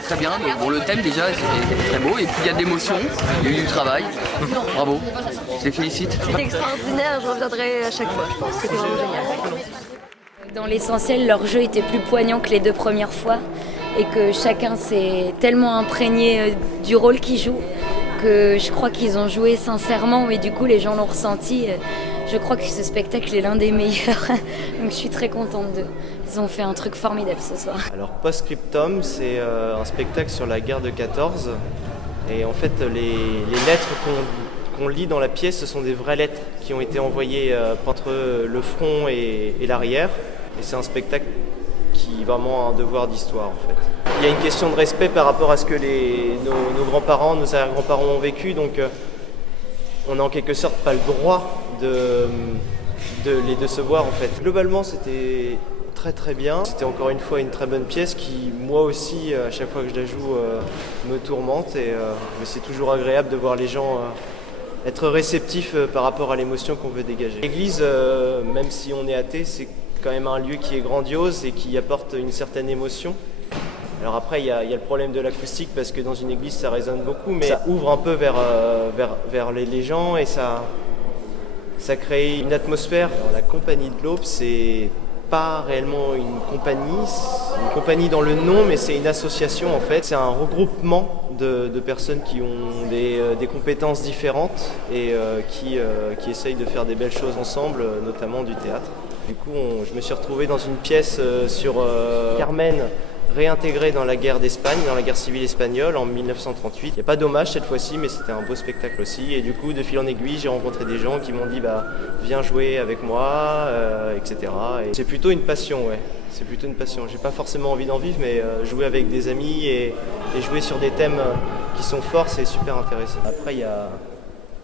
très bien. Donc, bon, le thème déjà c'est très beau et puis il y a de l'émotion, il y a eu du travail. Bravo, je les félicite. C'était extraordinaire, je reviendrai à chaque fois, je pense. C'était vraiment génial. Dans l'essentiel, leur jeu était plus poignant que les 2 premières fois et que chacun s'est tellement imprégné du rôle qu'ils jouent que je crois qu'ils ont joué sincèrement et du coup les gens l'ont ressenti. Je crois que ce spectacle est l'un des meilleurs, donc je suis très contente d'eux. Ils ont fait un truc formidable ce soir. Alors Post-Scriptum, c'est un spectacle sur la guerre de 14 et en fait les lettres qu'on lit dans la pièce, ce sont des vraies lettres qui ont été envoyées entre le front et l'arrière. Et c'est un spectacle qui est vraiment un devoir d'histoire en fait. Il y a une question de respect par rapport à ce que nos grands-parents, nos arrière-grands-parents ont vécu, donc on n'a en quelque sorte pas le droit de les décevoir en fait. Globalement c'était très très bien. C'était encore une fois une très bonne pièce qui moi aussi à chaque fois que je la joue me tourmente mais c'est toujours agréable de voir les gens être réceptifs par rapport à l'émotion qu'on veut dégager. L'église, même si on est athée, c'est quand même un lieu qui est grandiose et qui apporte une certaine émotion. Alors après, il y a le problème de l'acoustique parce que dans une église, ça résonne beaucoup, mais ça ouvre un peu vers les gens et ça crée une atmosphère. Alors, la compagnie de l'Aube, c'est pas réellement une compagnie dans le nom, mais c'est une association en fait. C'est un regroupement de personnes qui ont des compétences différentes et qui essayent de faire des belles choses ensemble, notamment du théâtre. Du coup, je me suis retrouvé dans une pièce sur Carmen, réintégrée dans la guerre d'Espagne, dans la guerre civile espagnole en 1938. Il n'y a pas d'hommage cette fois-ci, mais c'était un beau spectacle aussi. Et du coup, de fil en aiguille, j'ai rencontré des gens qui m'ont dit viens jouer avec moi, etc. Et c'est plutôt une passion, ouais. C'est plutôt une passion. J'ai pas forcément envie d'en vivre, mais jouer avec des amis et jouer sur des thèmes qui sont forts, c'est super intéressant. Après, il y a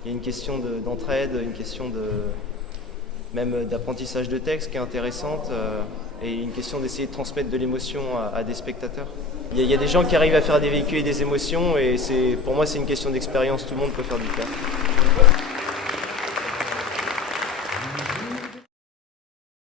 une question d'entraide, une question même d'apprentissage de texte qui est intéressante et une question d'essayer de transmettre de l'émotion à des spectateurs. Il y a des gens qui arrivent à faire véhiculer des émotions et pour moi c'est une question d'expérience, tout le monde peut faire du théâtre.